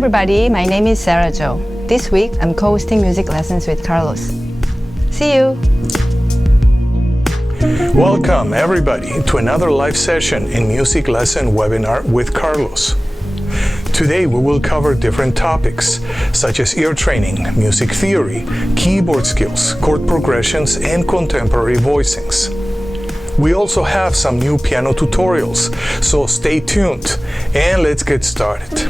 everybody, my name is Sera Jo. This week, I'm co-hosting music lessons with Carlos. See you! Welcome everybody to another live session in music lesson webinar with Carlos. Today we will cover different topics such as ear training, music theory, keyboard skills, chord progressions, and contemporary voicings. We also have some new piano tutorials, so stay tuned and let's get started.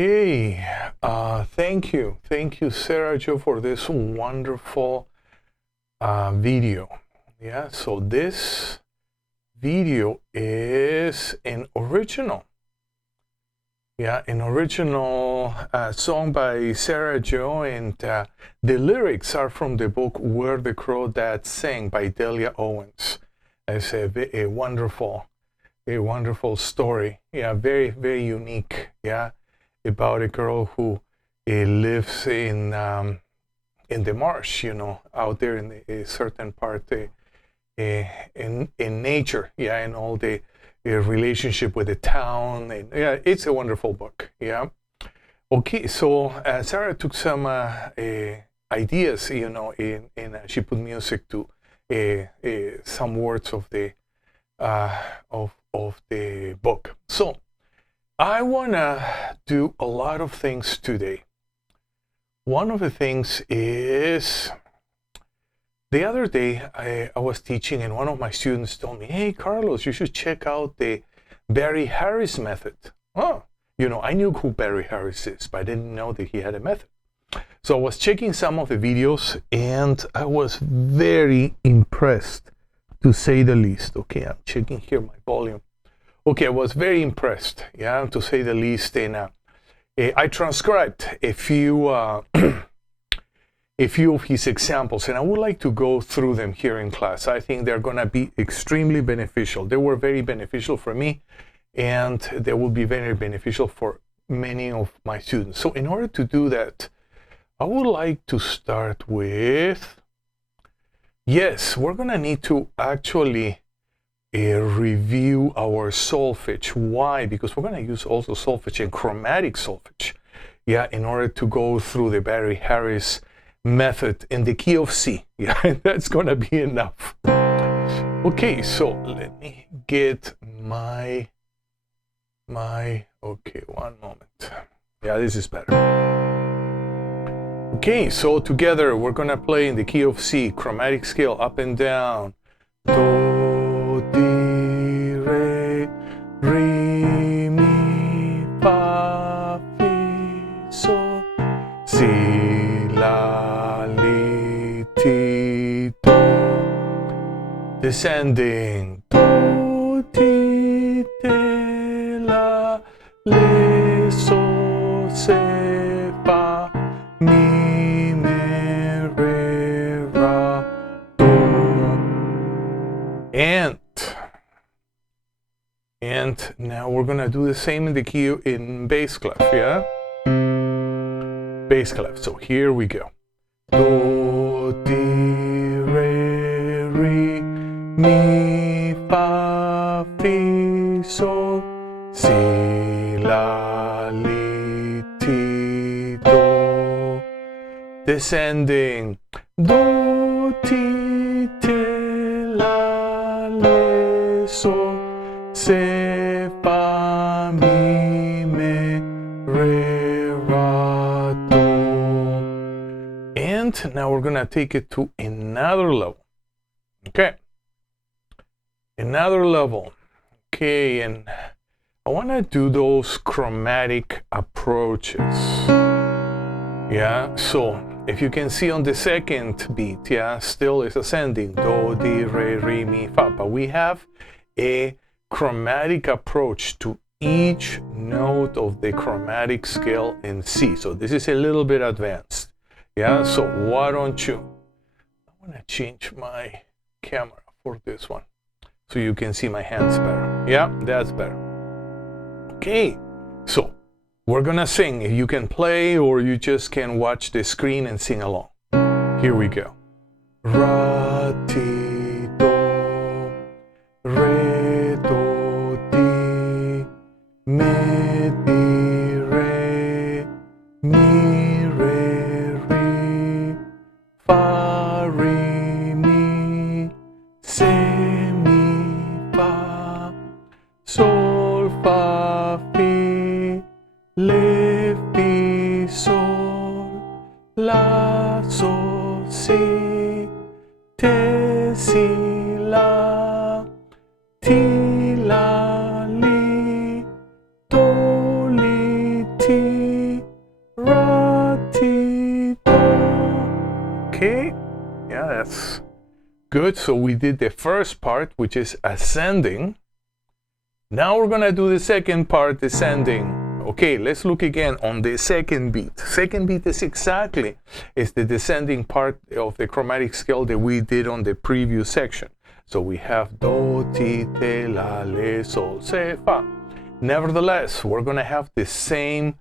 Okay, thank you, Sera Jo, for this wonderful video. Yeah, so this video is an original. Yeah, an original song by Sera Jo, and the lyrics are from the book Where the Crawdads Sing by Delia Owens. It's a wonderful story. Yeah, very, very unique. Yeah, about a girl who lives in the marsh, you know, out there in a certain part in nature. Yeah, and all the relationship with the town, and yeah, it's a wonderful book. Yeah. Okay, so Sera took some ideas, you know, in she put music to some words of the book. So I wanna do a lot of things today. One of the things is, the other day I was teaching and one of my students told me, hey Carlos, you should check out the Barry Harris method. Oh, you know, I knew who Barry Harris is, but I didn't know that he had a method. So I was checking some of the videos and I was very impressed, to say the least. Okay, I'm checking here my volume. Okay, I was very impressed, yeah, to say the least. And I transcribed a few of his examples, and I would like to go through them here in class. I think they're going to be extremely beneficial. They were very beneficial for me, and they will be very beneficial for many of my students. So in order to do that, I would like to start with, yes, we're going to need to actually review our solfege. Why? Because we're going to use also solfege and chromatic solfege, yeah, in order to go through the Barry Harris method in the key of C. Yeah, that's going to be enough. Okay, so let me get my okay, one moment. Yeah, this is better. Okay, so together we're going to play in the key of C, chromatic scale, up and down. Do, di, re, mi, fa, fi, sol, si, la, li, ti, do. Descending. Do, ti, te, la, le, sol, se, fa, mi, me, re, ra, do. And And now we're gonna do the same in the key in bass clef, yeah? Bass clef. So here we go. Do, di, re, re, mi, fa, fi, sol, si, la, li, ti, do. Descending. Do, ti, te, la, le, sol, se, fa, mi, me, re, ra, do. And now we're gonna take it to another level. Okay. Another level. Okay, and I wanna do those chromatic approaches. Yeah, so if you can see on the second beat, yeah, still is ascending. Do, di, re, re, mi, fa. But we have a chromatic approach to each note of the chromatic scale in C. So this is a little bit advanced. Yeah, so why don't you, I want to change my camera for this one so you can see my hands better. Yeah, that's better. Okay, so we're gonna sing. If you can play or you just can watch the screen and sing along. Here we go. Ra, ti, do, re, do, di, me, di, re, mi, re, re, fa, re, mi, se, mi, fa, sol, fa, fi, le, fi, sol, la, sol, si, te, si, la, ti, la, li, do, li, ti, ra, ti, do. Okay, yeah, that's good. So we did the first part, which is ascending. Now we're gonna do the second part, descending. Okay, let's look again on the second beat. Second beat is the descending part of the chromatic scale that we did on the previous section. So we have do, ti, te, la, le, sol, se, fa. Nevertheless, we're gonna have the same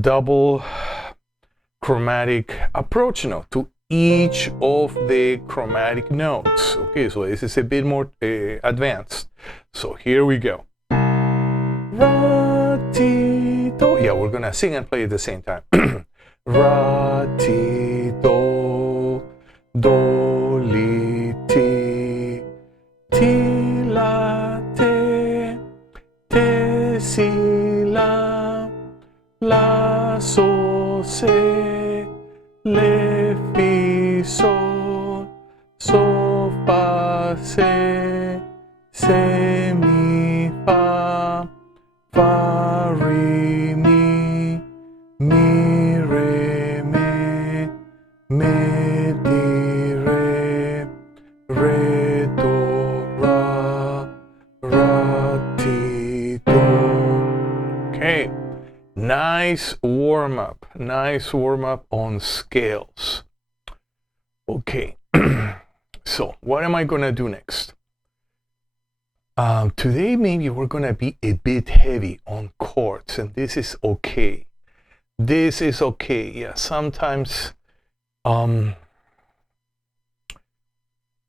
double chromatic approach note to each of the chromatic notes. Okay, so this is a bit more advanced. So here we go. Ra, ti, do. Yeah, we're gonna sing and play at the same time. Ra, ti, do, do, li, ti, ti, la, te, te, si, la, sol, se, le, fi, sol, sol, fa, se, mi, fa, re, mi, re, me, di, re, do, ra, ti, do. Okay, nice warm up on scales. Okay, so what am I gonna do next? Today maybe we're gonna be a bit heavy on chords, and this is okay. This is okay. Yeah, sometimes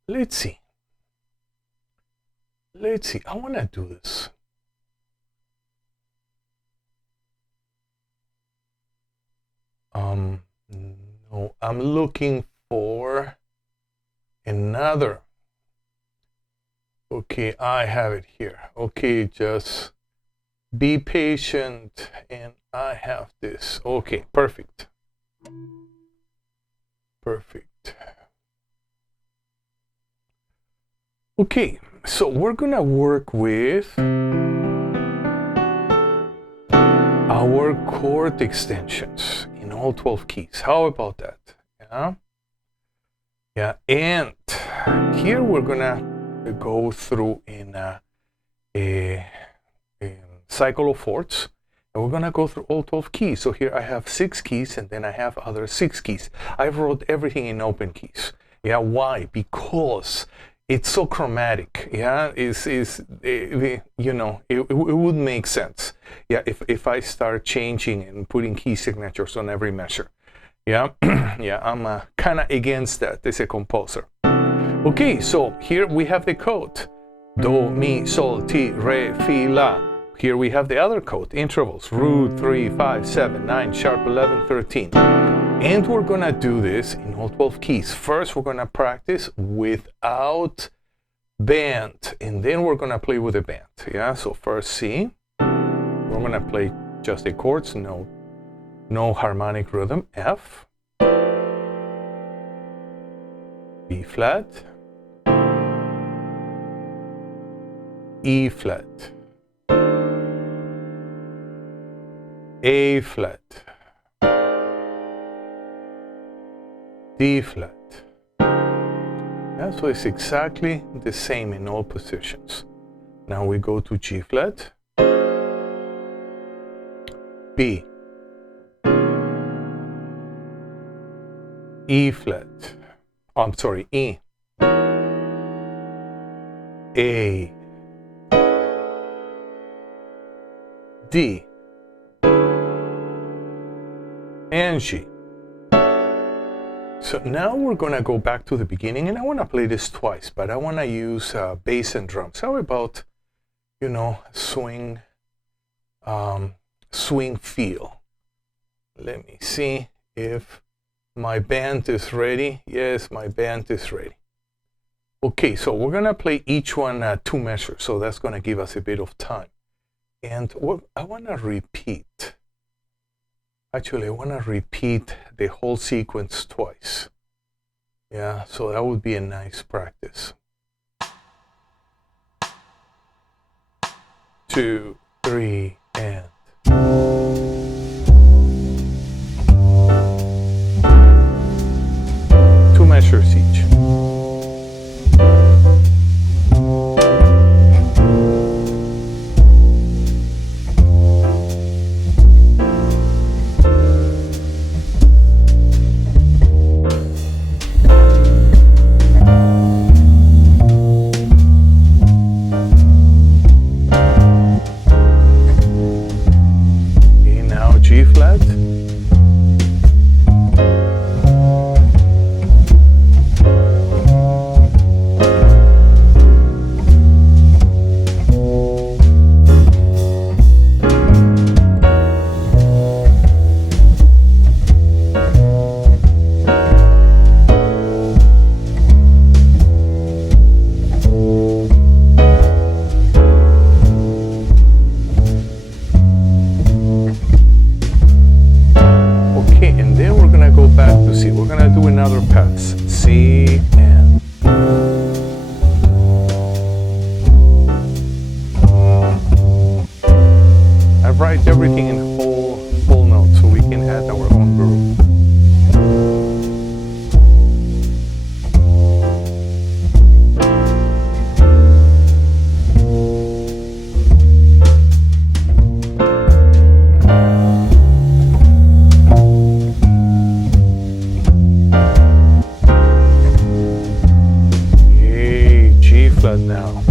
let's see. I wanna do this. No, I'm looking for another. Okay, I have it here. Okay, just be patient, and I have this. Okay, perfect. Perfect. Okay, so we're gonna work with our chord extensions in all 12 keys. How about that? Yeah, and here we're gonna go through in a cycle of fourths, and we're gonna go through all 12 keys. So here I have 6 keys, and then I have other 6 keys. I wrote everything in open keys. Yeah, why? Because it's so chromatic. Yeah, you know, it would make sense. Yeah, if I start changing and putting key signatures on every measure. Yeah, yeah, I'm kind of against that as a composer. Okay, so here we have the chord. Do, mi, sol, ti, re, fi, la. Here we have the other chord, intervals, root 3, 5, 7, 9, sharp 11, 13. And we're gonna do this in all 12 keys. First, we're gonna practice without band, and then we're gonna play with the band. Yeah, so first C. We're gonna play just the chords, no harmonic rhythm. F, B flat, E flat, A flat, D flat. Yeah, so it's exactly the same in all positions. Now we go to G flat, B, E flat, oh, I'm sorry, E, A, D, and G. So now we're gonna go back to the beginning, and I wanna play this twice, but I wanna use bass and drums. How about, you know, swing feel? Let me see if my band is ready. Yes, my band is ready. Okay, so we're gonna play each one 2 measures, so that's gonna give us a bit of time. And I wanna repeat. Actually, I wanna repeat the whole sequence twice. Yeah, so that would be a nice practice. 2, 3, and. 2 measures each. G flat, C and I write everything in whole notes so we can add our own groove. Now.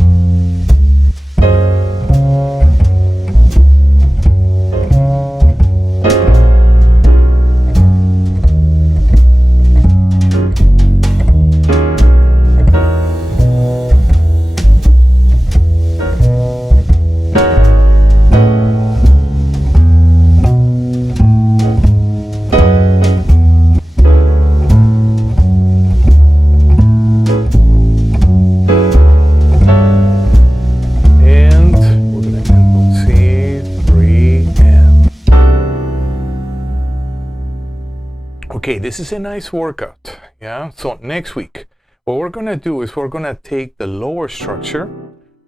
Okay, this is a nice workout, yeah? So next week, what we're gonna do is we're gonna take the lower structure,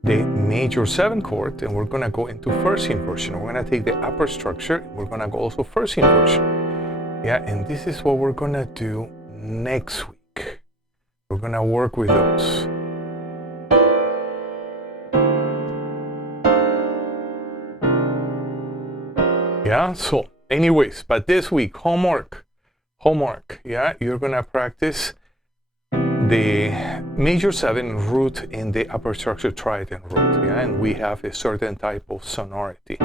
the major 7th chord, and we're gonna go into first inversion. We're gonna take the upper structure, and we're gonna go also first inversion. Yeah, and this is what we're gonna do next week. We're gonna work with those. Yeah, so anyways, but this week, homework, yeah, you're gonna practice the major 7 root in the upper structure trident root, yeah, and we have a certain type of sonority,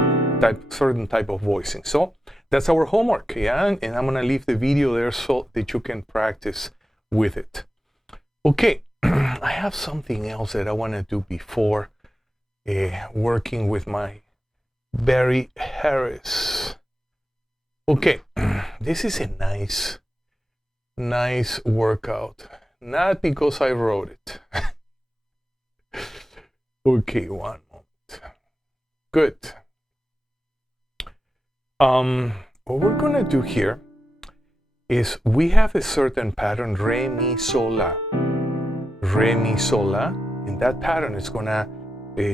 certain type of voicing. So that's our homework, yeah, and I'm gonna leave the video there so that you can practice with it. Okay, I have something else that I want to do before working with my Barry Harris. Okay, this is a nice workout. Not because I wrote it. Okay, one moment. Good. What we're gonna do here is we have a certain pattern, re, mi, sol, la. Re, mi, sol, la. And that pattern is gonna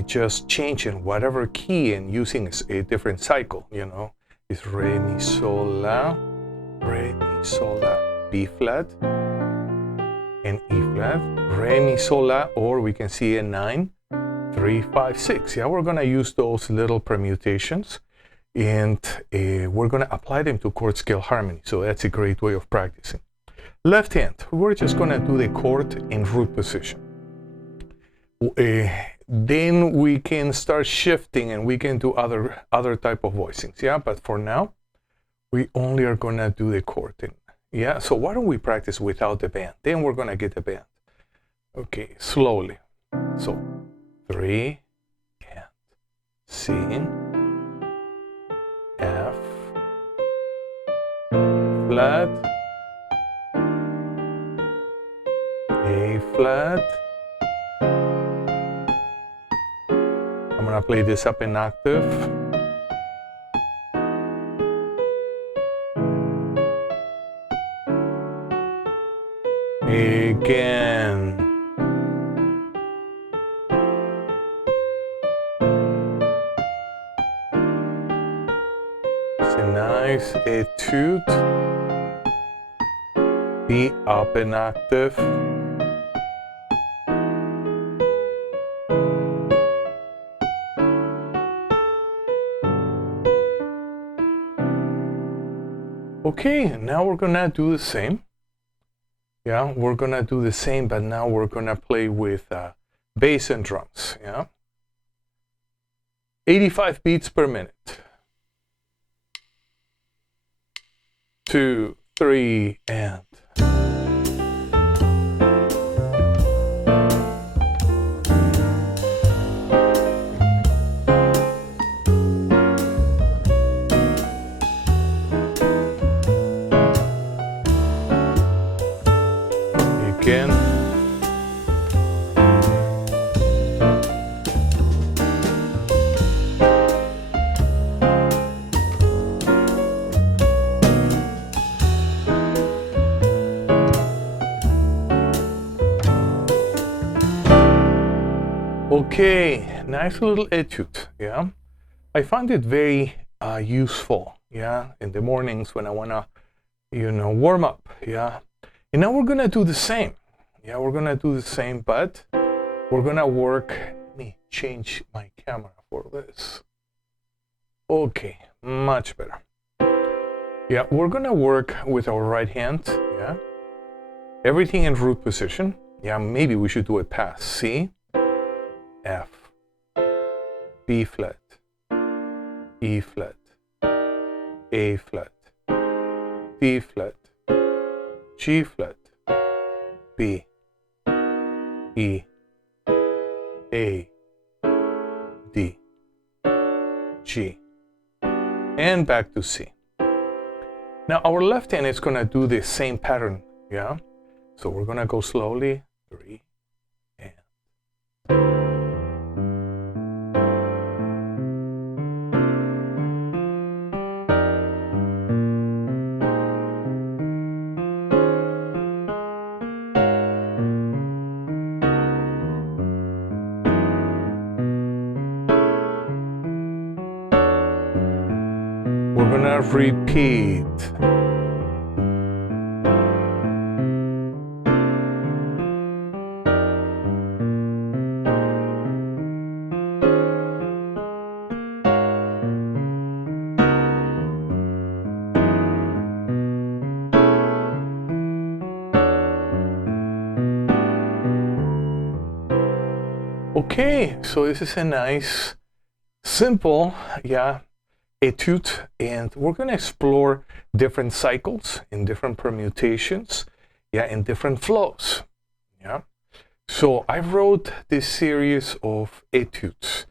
just change in whatever key and using a different cycle, you know. It's re, mi, sol, la, re, mi, sol, la, B flat, and E flat, re, mi, sol, la, or we can see a 9, 3, 5, 6. Yeah, we're gonna use those little permutations, and we're gonna apply them to chord scale harmony. So that's a great way of practicing. Left hand, we're just gonna do the chord in root position. Then we can start shifting and we can do other type of voicings, yeah, but for now we only are gonna do the chord in, yeah. So why don't we practice without the band, then we're gonna get the band. Okay, slowly. So 3 and C, F flat, A flat. I'm gonna play this up in octave. Again. It's a nice etude. B up in octave. Okay, now we're gonna do the same. Yeah, we're gonna do the same, but now we're gonna play with bass and drums, yeah? 85 beats per minute. 2, 3, and... Again. Okay, nice little etude, yeah. I find it very useful, yeah, in the mornings when I wanna, you know, warm up, yeah. And now we're gonna do the same. Yeah, we're gonna do the same, but we're gonna work. Let me change my camera for this. Okay, much better. Yeah, we're gonna work with our right hand, yeah. Everything in root position. Yeah, maybe we should do a pass. C, F, B flat, E flat, A flat, D flat, G flat, B, E, A, D, G, and back to C. Now our left hand is gonna do the same pattern, yeah? So we're gonna go slowly, 3, and... We're gonna repeat. Okay, so this is a nice, simple, etude, and we're going to explore different cycles and different permutations, and different flows. So I wrote this series of etudes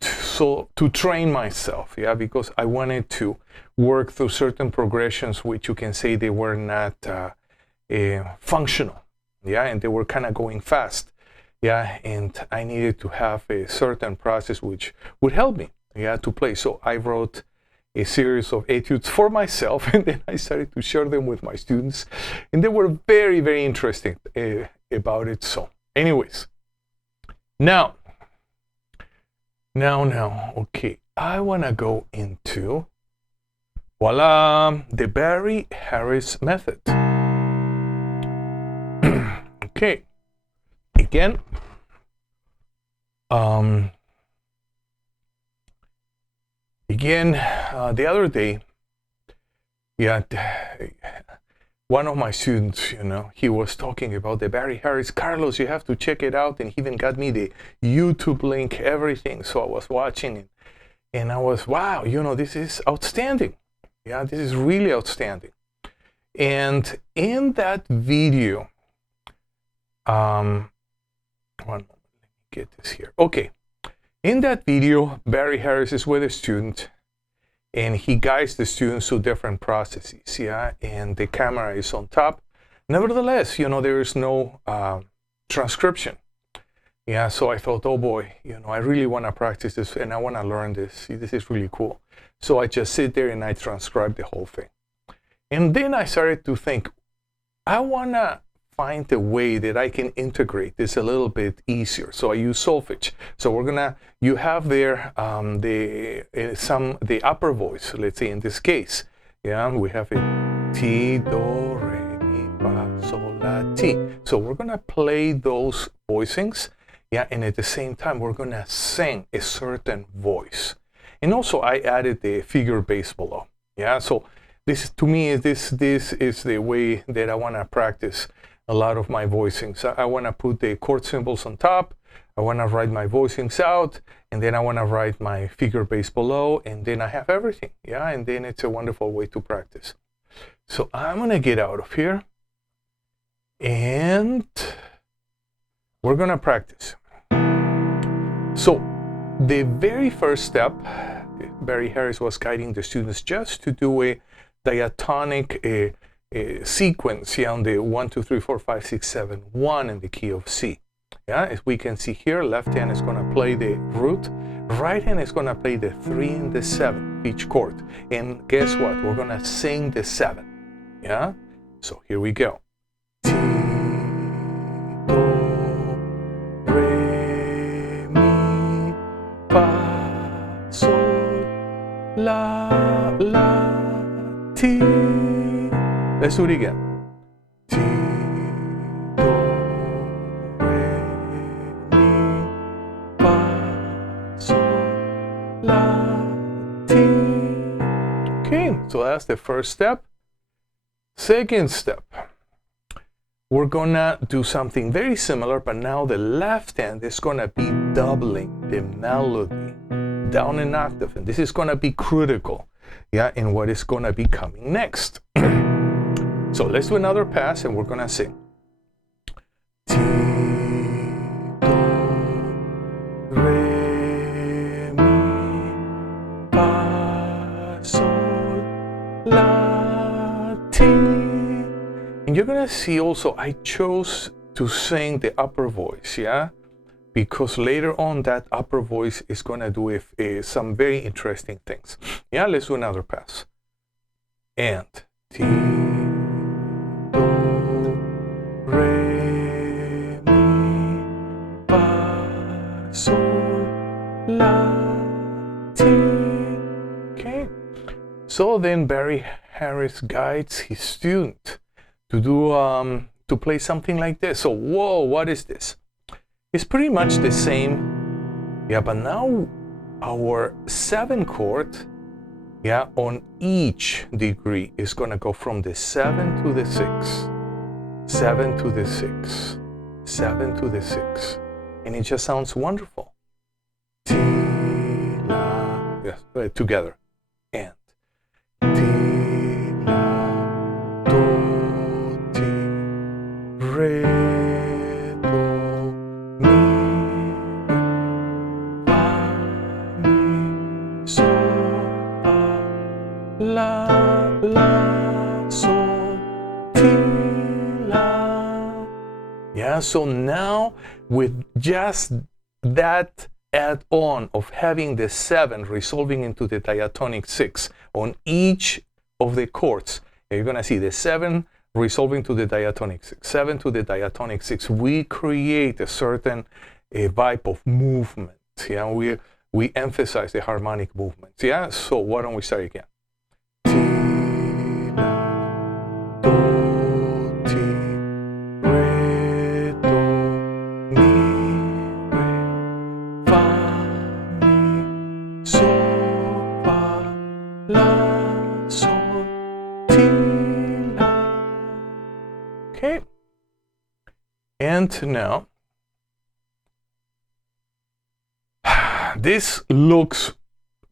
to train myself, because I wanted to work through certain progressions which you can say they were not functional, and they were kind of going fast, and I needed to have a certain process which would help me, to play. So I wrote a series of etudes for myself, and then I started to share them with my students, and they were very, very interesting about it. So anyways, now, okay, I want to go into, voila, the Barry Harris method. Okay, again, the other day, one of my students, he was talking about the Barry Harris. Carlos, you have to check it out. And he even got me the YouTube link, everything. So I was watching it, and I was, wow, this is outstanding. This is really outstanding. And in that video, one moment, let me get this here. Okay. In that video, Barry Harris is with a student, and he guides the students through different processes, and the camera is on top. Nevertheless, there is no transcription. So I thought, oh boy, I really want to practice this, and I want to learn this. This is really cool. So I just sit there and I transcribe the whole thing. And then I started to think, I want to find a way that I can integrate this a little bit easier. So I use Solfege. So you have there the upper voice, let's say in this case. We have it Ti, Do, Re, Mi, Fa, Sol, La, Ti. So we're gonna play those voicings, and at the same time we're gonna sing a certain voice. And also I added the figure bass below. So this, to me, this is the way that I wanna practice a lot of my voicings. I want to put the chord symbols on top, I want to write my voicings out, and then I want to write my figure bass below, and then I have everything, and then it's a wonderful way to practice. So I'm going to get out of here, and we're going to practice. So the very first step, Barry Harris was guiding the students just to do a diatonic sequence on the 1, 2, 3, 4, 5, 6, 7, 1 in the key of C. As we can see here, left hand is going to play the root, right hand is going to play the 3 and the 7 each chord. And guess what? We're going to sing the 7. So here we go. Ti, Do, Re, Mi, Fa, Sol, La, La, Ti. Let's do it again. Ti, Do, Re, Mi, Fa, Sol, La, Ti. Okay, so that's the first step. Second step, we're gonna do something very similar, but now the left hand is gonna be doubling the melody down an octave, and this is gonna be critical, in what is gonna be coming next. So let's do another pass, and we're gonna sing. Ti, Do, Re, Mi, Fa, Sol, La, Ti. And you're gonna see also, I chose to sing the upper voice, because later on that upper voice is gonna do some very interesting things. Let's do another pass. And Ti, Do, Re, Mi, Fa, Sol, La, Ti. Okay. So then Barry Harris guides his student to do to play something like this. So whoa, what is this? It's pretty much the same, but now our 7 chord, on each degree is gonna go from the 7 to the 6, 7 to the 6, 7 to the 6, and it just sounds wonderful. Ti, la, yes, together. And ti, la, do, ti, re, do, mi, re, fa, mi, sol, fa, la, sol, ti, la. Yeah, so now with just that add-on of having the 7 resolving into the diatonic 6 on each of the chords, you're going to see the 7 resolving to the diatonic 6, 7 to the diatonic 6. We create a certain vibe of movement. Yeah, we emphasize the harmonic movements. Yeah, so why don't we start again? Ti, la, do, ti, re, do, mi, re, fa, mi, sol, fa, la, sol, ti, la. Okay. And now, this looks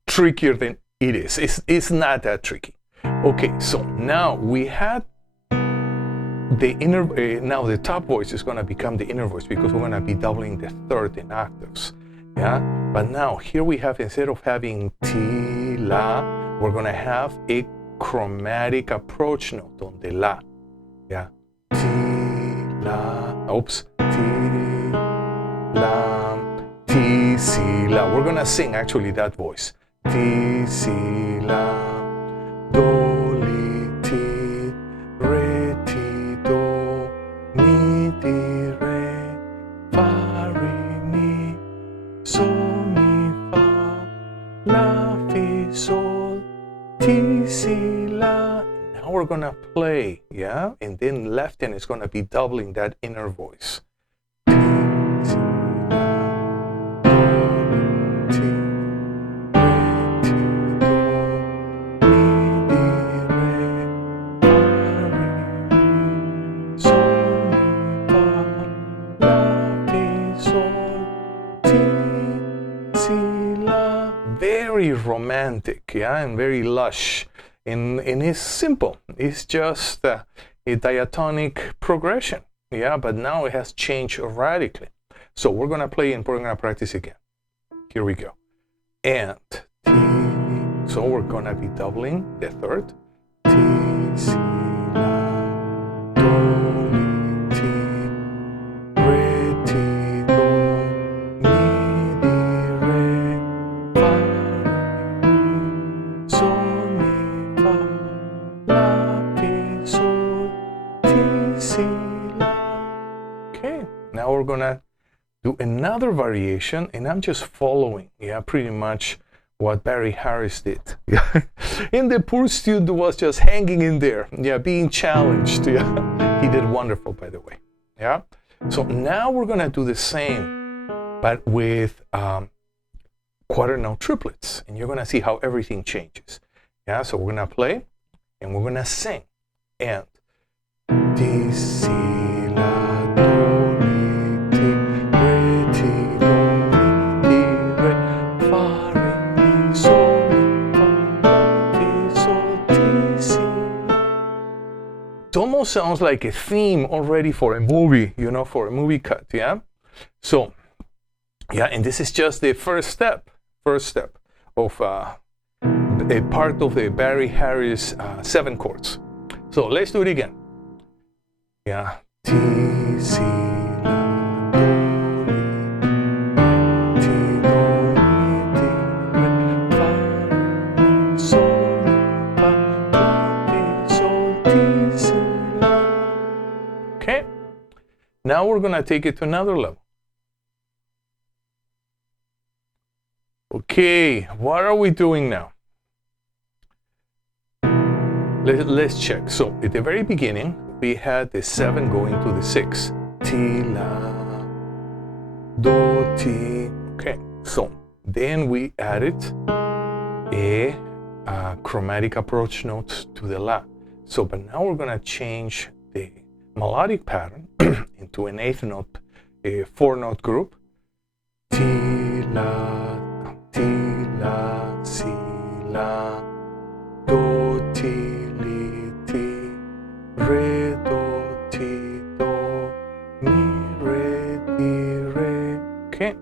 trickier than it is. It's not that tricky. Okay, so now we had the inner, now the top voice is going to become the inner voice because we're going to be doubling the third in octaves. Yeah, but now here we have, instead of having ti, la, we're going to have a chromatic approach note on the la. Yeah, ti, la, oops, ti, la, ti, si, la. We're going to sing actually that voice. Ti, si, la, do, li, ti, re, ti, do, mi, di, re, fa, re, mi, sol, mi, fa, la, fi, sol, ti, si, la. Now we're going to play, yeah? And then left hand is going to be doubling that inner voice. Ti, si, la, do, ti, re, ti, do, mi, di, re, fa, re, mi, sol, mi, fa, la, fi, sol, ti, si, la. Very romantic, yeah, and very lush. And it's simple. It's just a diatonic progression, yeah, but now it has changed radically. So we're going to play and we're going to practice again. Here we go. And ti, so we're going to be doubling the third. Ti, si, la, do, li, ti, re, ti, do, mi, di, re, fa, re, mi, sol, mi, fa, la, fi, sol, ti, si, la. Okay, now we're going to do another variation, and I'm just following, yeah, pretty much what Barry Harris did. And the poor student was just hanging in there, yeah, being challenged. Yeah, he did wonderful, by the way. Yeah. So now we're gonna do the same, but with quarter note triplets, and you're gonna see how everything changes. Yeah. So we're gonna play, and we're gonna sing, and ti, si, la, do, mi, ti, re, ti, do, mi, di, re, fa, re, mi, sol, mi, fa, la, fi, sol, ti, si, la. It almost sounds like a theme already for a movie, you know, for a movie cut, yeah? So, yeah, and this is just the first step of a part of the Barry Harris 7 chords. So let's do it again. Yeah. Ti, si, la, do, li, ti, do, mi, di, re, fa, re, mi, sol, mi, fa, la, fi, sol, ti, si, la. Okay. Now we're going to take it to another level. Okay, what are we doing now? Let's check. So at the very beginning, we had the 7 going to the 6. Ti, la, do, ti. Okay, so then we added a chromatic approach note to the la. So, but now we're going to change the melodic pattern into an 8th note, a 4-note group. ti, la, si, la, do, ti, li, ti, re, do, ti, do, mi, re, di, re. Okay.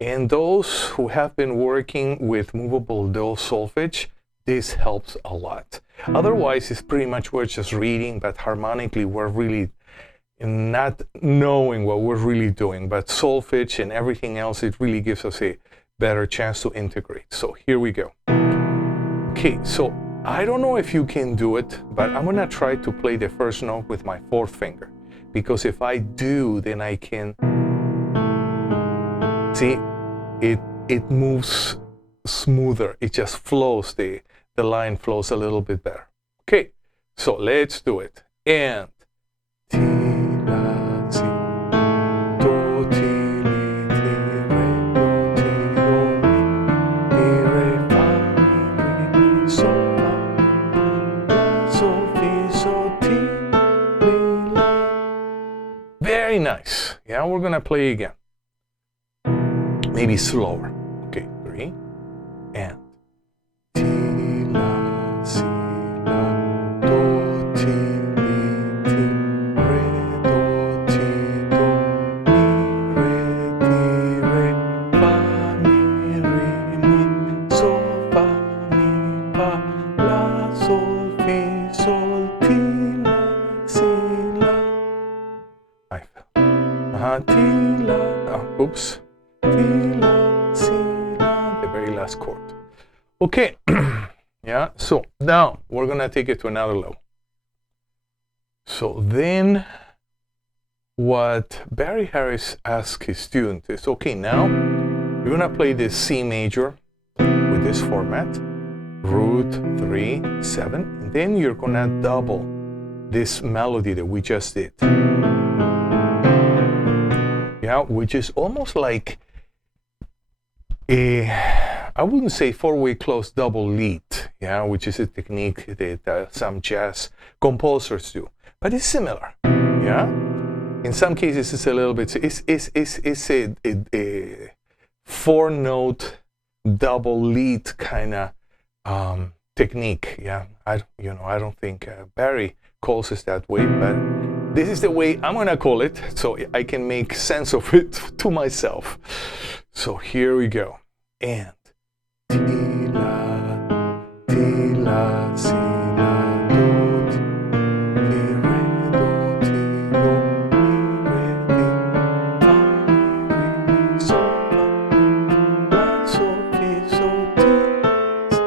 And those who have been working with movable do solfege, this helps a lot. Otherwise, it's pretty much we're just reading, but harmonically, we're really not knowing what we're really doing. But solfege and everything else, it really gives us a better chance to integrate. So here we go. Okay, so I don't know if you can do it, but I'm gonna try to play the first note with my fourth finger. Because if I do, then I can, see, it moves smoother. It just flows, the line flows a little bit better. Okay, so let's do it. And ti, la, si, do, ti, li, ti, re, do, ti, do, mi, re, fa, mi, re, sol, fa, la, sol, fi, sol, ti, li, la. Very nice. Yeah, we're gonna play again. Maybe slower. Okay, 3 and ti, la, si, la, do, ti, li, ti, re, do, ti, do, mi, re, di, re, fa, mi, re, mi, sol, fa, mi, fa, la, sol, fi, sol, ti, la, si, la. I fell. Ti, la, oops. Ti, la, si, la, the very last chord. Okay, yeah, so now we're gonna take it to another level. So then what Barry Harris asked his student is, okay, now you're gonna play this C major with this format, root 3, 7, and then you're gonna double this melody that we just did. Yeah, which is almost like I wouldn't say four-way close double lead, yeah, which is a technique that some jazz composers do, but it's similar, yeah. In some cases, it's a little bit. It's a four-note double lead kind of technique, yeah. I don't think Barry calls it that way, but this is the way I'm gonna call it, so I can make sense of it to myself. So here we go. And ti, la, si, la, do, ti, re, do, ti, do, mi, re, di, fa, mi, re, sol, fa, la, sol, fi, sol, ti.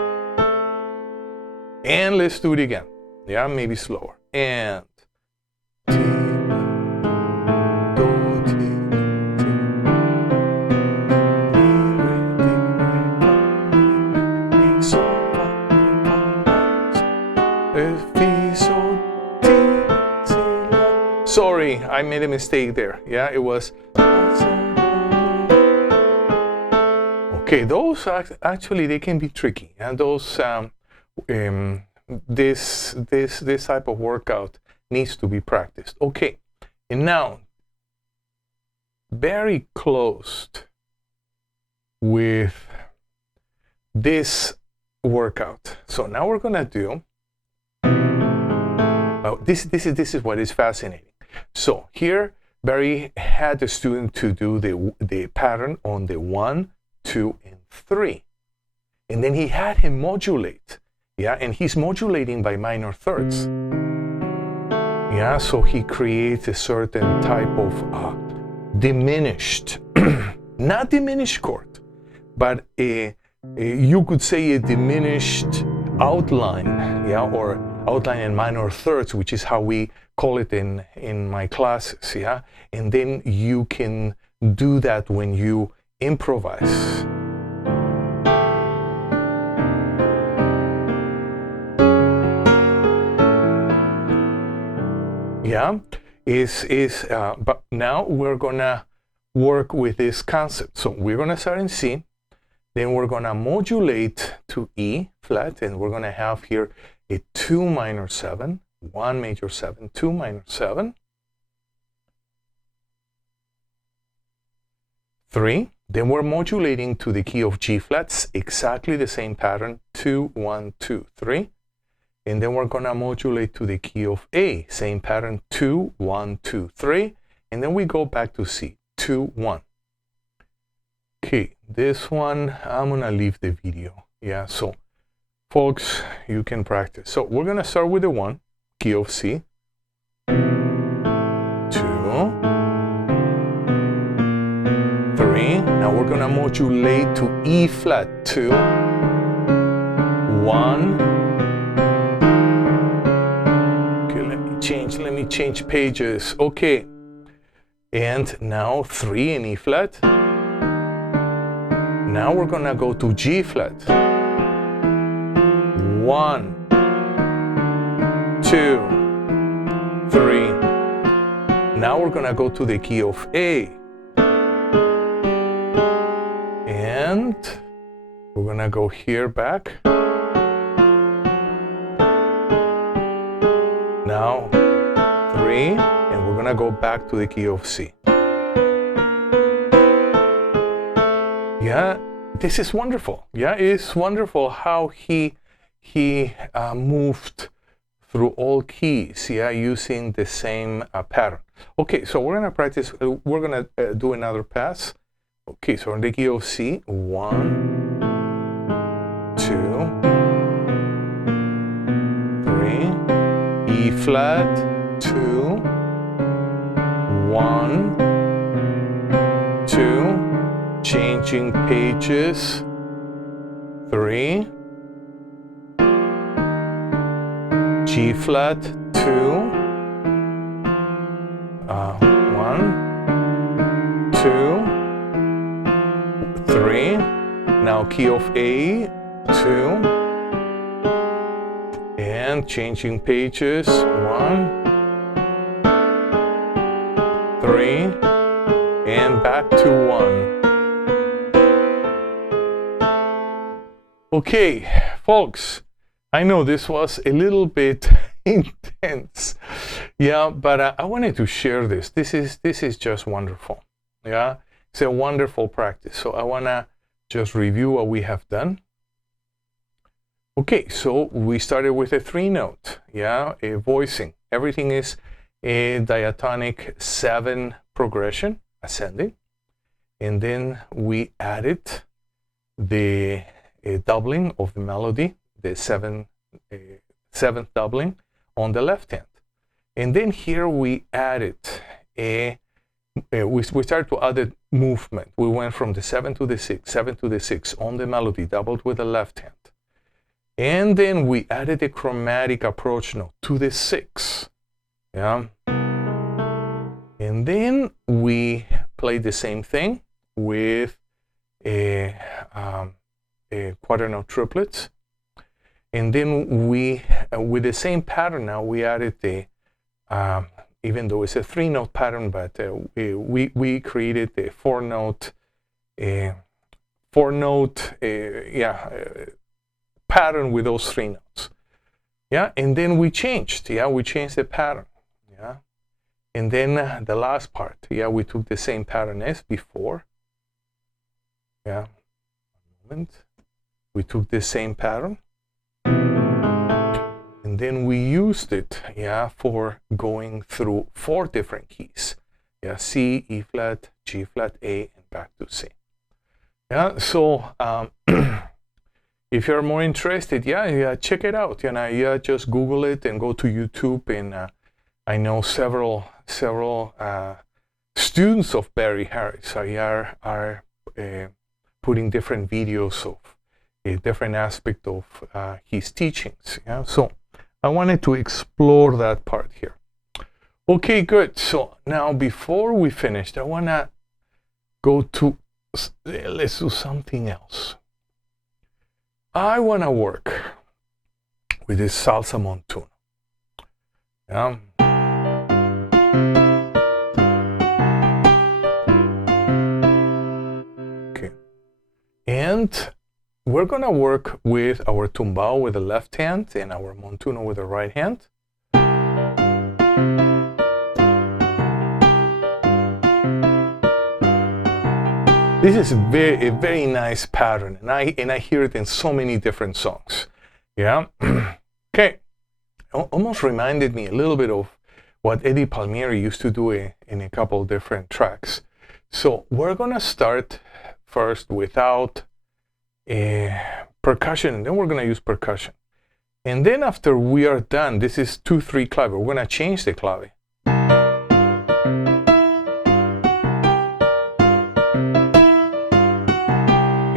And let's do it again. Yeah, maybe slower. And ti, do, ti. Sorry, I made a mistake there. Yeah, it was. Okay, those actually they can be tricky, and those this type of workout needs to be practiced. Okay, and now very closed with this workout. So now we're gonna do. This is what is fascinating. So here, Barry had the student to do the pattern on the 1, 2, and 3. And then he had him modulate. Yeah, and he's modulating by minor thirds. Yeah, so he creates a certain type of diminished, not diminished chord, but you could say a diminished outline, yeah, or outline in minor thirds, which is how we call it in my classes, yeah? And then you can do that when you improvise. Yeah, but now we're gonna work with this concept. So we're gonna start in C, then we're gonna modulate to E flat, and we're gonna have here a 2 minor 7, 1 major 7, 2 minor 7, 3. Then we're modulating to the key of G flats, exactly the same pattern, 2, 1, 2, 3. And then we're gonna modulate to the key of A, same pattern, 2, 1, 2, 3. And then we go back to C, 2, 1. Okay, this one, I'm gonna leave the video. Yeah, so folks, you can practice. So we're gonna start with the 1, key of C, 2, 3. Now we're gonna modulate to E flat, 2, 1. Okay, let me change pages. Okay, and now 3 in E flat. Now we're gonna go to G flat. 1, 2, 3. Now we're gonna go to the key of A. And we're gonna go here back. Now 3, and we're gonna go back to the key of C. Yeah, this is wonderful. Yeah, it's wonderful how he moved through all keys, yeah, using the same pattern. Okay, so we're gonna practice. We're gonna do another pass. Okay, so in the key of C, 1, 2, 3, E flat, 2, 1, 2. Changing pages, 3, G flat, 2, 1, 2, 3. Now key of A, 2, and changing pages, 1, 3, and back to 1. Okay, folks, I know this was a little bit intense, yeah, but I wanted to share this. This is just wonderful, yeah. It's a wonderful practice. So I wanna just review what we have done. Okay, so we started with a 3-note, yeah, a voicing. Everything is a diatonic 7 progression, ascending, and then we added the doubling of the melody, the seventh doubling on the left hand. And then here we added we started to add a movement. We went from the 7 to the 6, 7 to the 6 on the melody, doubled with the left hand. And then we added a chromatic approach note to the 6. Yeah. And then we played the same thing with a quarter note triplets, and then we, with the same pattern now, we added the, even though it's a 3-note pattern, but we created the 4-note, pattern with those 3 notes, yeah, and then we changed the pattern, yeah, and then the last part, yeah, we took the same pattern as before, yeah, one moment. We took the same pattern, and then we used it, yeah, for going through 4 different keys, yeah, C, E flat, G flat, A, and back to C. Yeah, so if you're more interested, yeah, check it out. You know, yeah, just Google it and go to YouTube. And I know several students of Barry Harris are putting different videos of a different aspect of his teachings. Yeah, so I wanted to explore that part here. Okay, good. So now before we finish, I wanna go to, let's do something else. I wanna work with this Salsa Montuno. Yeah. Okay. And we're gonna work with our tumbao with the left hand and our montuno with the right hand. This is a very nice pattern, and I hear it in so many different songs. Yeah. Okay. Almost reminded me a little bit of what Eddie Palmieri used to do in a couple of different tracks. So we're gonna start first without percussion, and then we're gonna use percussion. And then after we are done, this is 2/3 clave. We're gonna change the clave.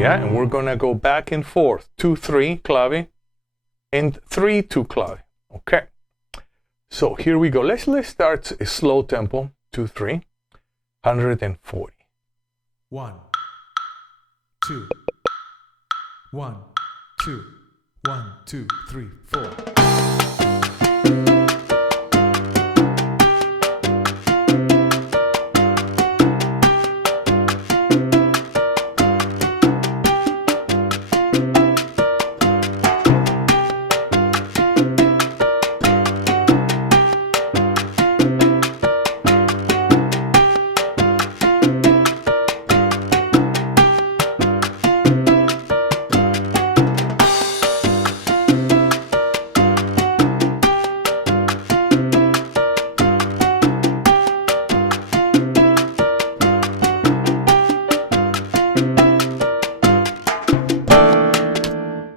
Yeah, and we're gonna go back and forth, 2/3 clave, and 3/2 clave. Okay. So here we go. Let's start a slow tempo, 2/3, 140. 1, 2, 1, 2, 1, 2, 3, 4.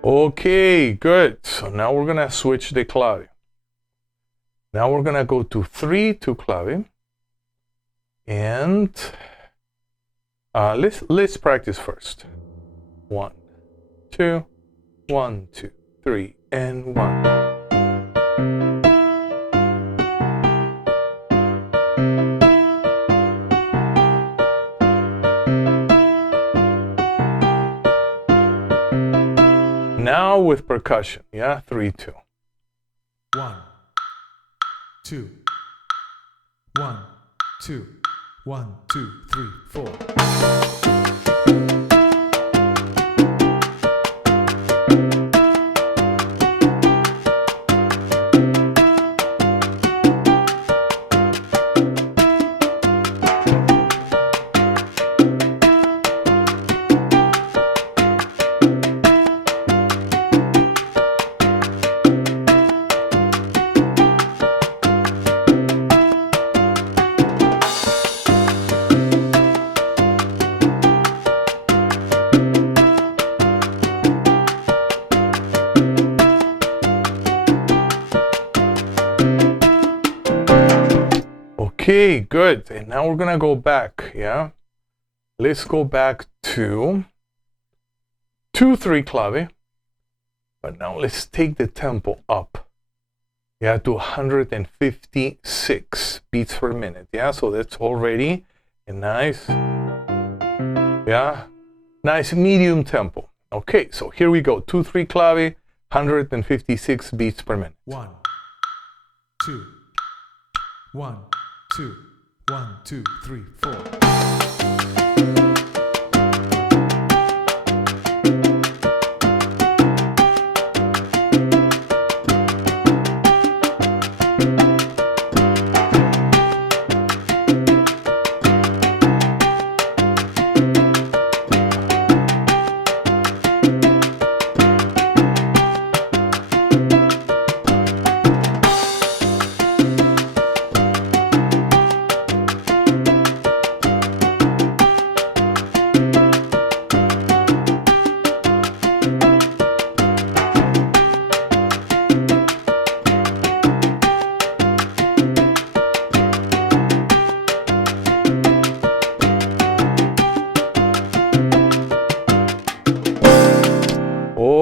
Okay, good. So now we're gonna switch the clave. Now we're gonna go to 3/2 clave, and let's practice first. 1, 2, 1, 2, 3, and 1. Now with percussion, yeah, 3/2. 1, 2, 1, 2, 1, 2, 3, 4. Okay, good. And now we're gonna go back, yeah? Let's go back to 2/3 clave. But now let's take the tempo up. Yeah, to 156 beats per minute. Yeah, so that's already a nice, yeah, nice medium tempo. Okay, so here we go. 2/3 clave, 156 beats per minute. 1, 2, 1, 2, 1, 2, 3, 4.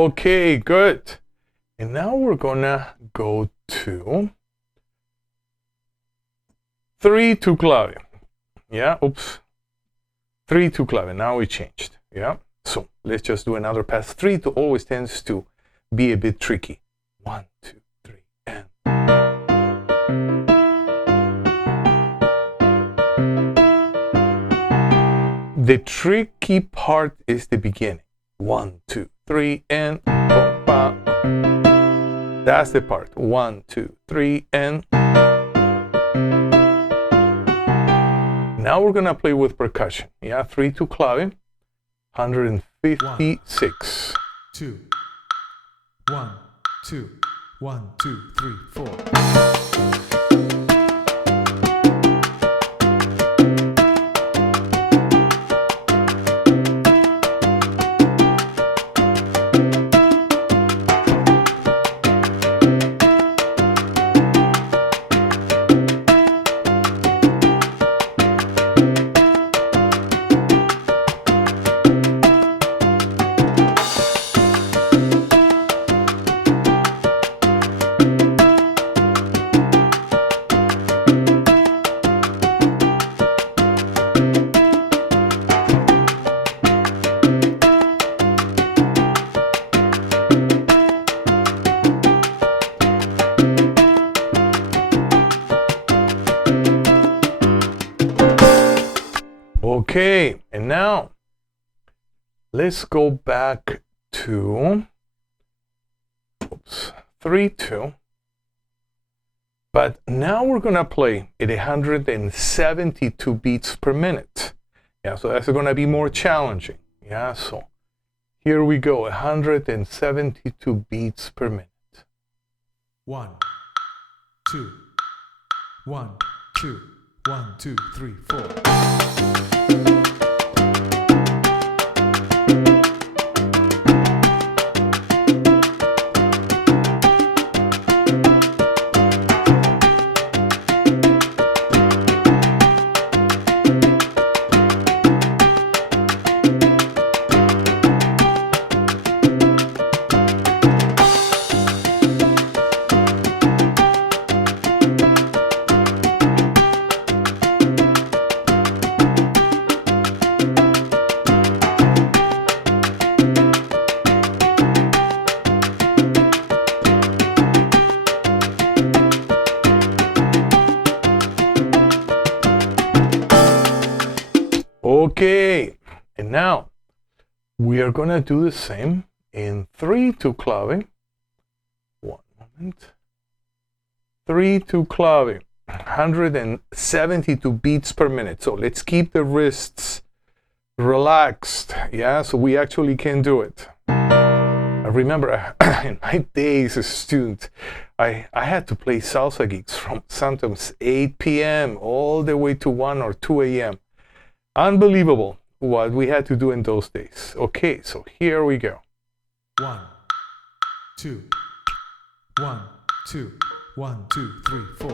Okay, good. And now we're gonna go to 3/2 clave. Yeah, oops. 3/2 clave. Now we changed. Yeah. So let's just do another pass. 3/2 always tends to be a bit tricky. 1, 2, 3, and. The tricky part is the beginning. 1, 2, 3, and. That's the part. 1, 2, 3, and. Now we're gonna play with percussion. Yeah, 3/2 clave. 156. 2, 1, 2, 1, 2, 3, 4. Okay, and now let's go back to 3-2. But now we're gonna play at 172 beats per minute. Yeah, so that's gonna be more challenging. Yeah, so here we go, 172 beats per minute. 1, 2, 1, 2, 1, 2, 3, 4. Okay, and now we are gonna do the same in 3-2 clave. One moment. 3-2 clave, 172 beats per minute. So let's keep the wrists relaxed, yeah, so we actually can do it. I remember in my days as a student, I had to play salsa gigs from sometimes 8 p.m. all the way to 1 or 2 a.m. Unbelievable what we had to do in those days. Okay, so here we go. 1, 2, 1, 2, 1, 2, 3, 4.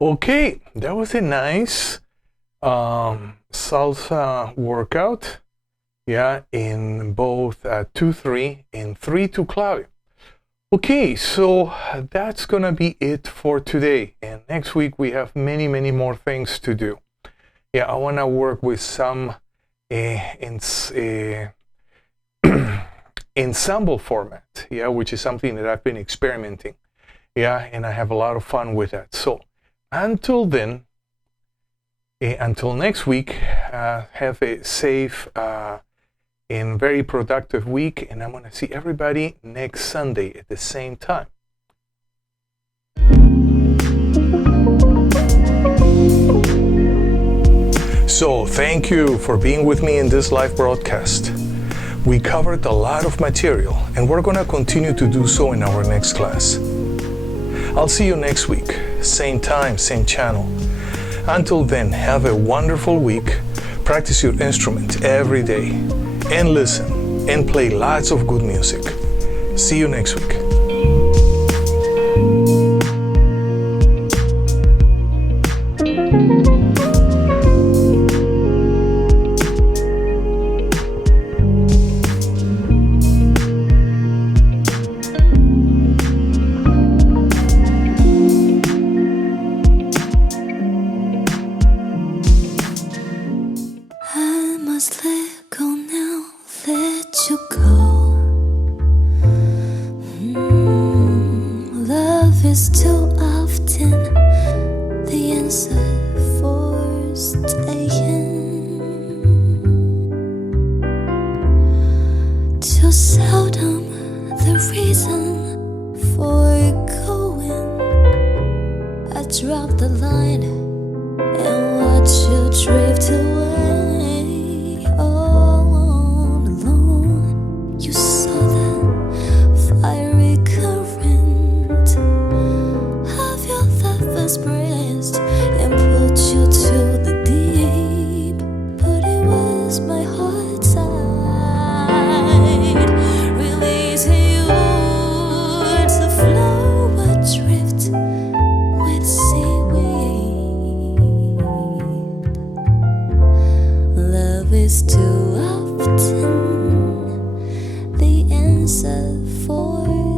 Okay, that was a nice salsa workout. Yeah, in both 2-3 and 3-2 clave. Okay, so that's gonna be it for today. And next week we have many more things to do. Yeah, I wanna work with some ensemble format. Yeah, which is something that I've been experimenting. Yeah, and I have a lot of fun with that. So until then, until next week, have a safe and very productive week, and I'm going to see everybody next Sunday at the same time. So, thank you for being with me in this live broadcast. We covered a lot of material, and we're going to continue to do so in our next class. I'll see you next week, same time, same channel. Until then, have a wonderful week. Practice your instrument every day, and listen, and play lots of good music. See you next week. must let go now, let you go. Love is too often the answer for staying, too seldom the reason for going. I dropped the line and watch you drift away all alone. You saw the fiery current of your lover's breast and pulled you to the deep, but it was my heart side releasing you to flow adrift with seaweed. Love is too often the answer for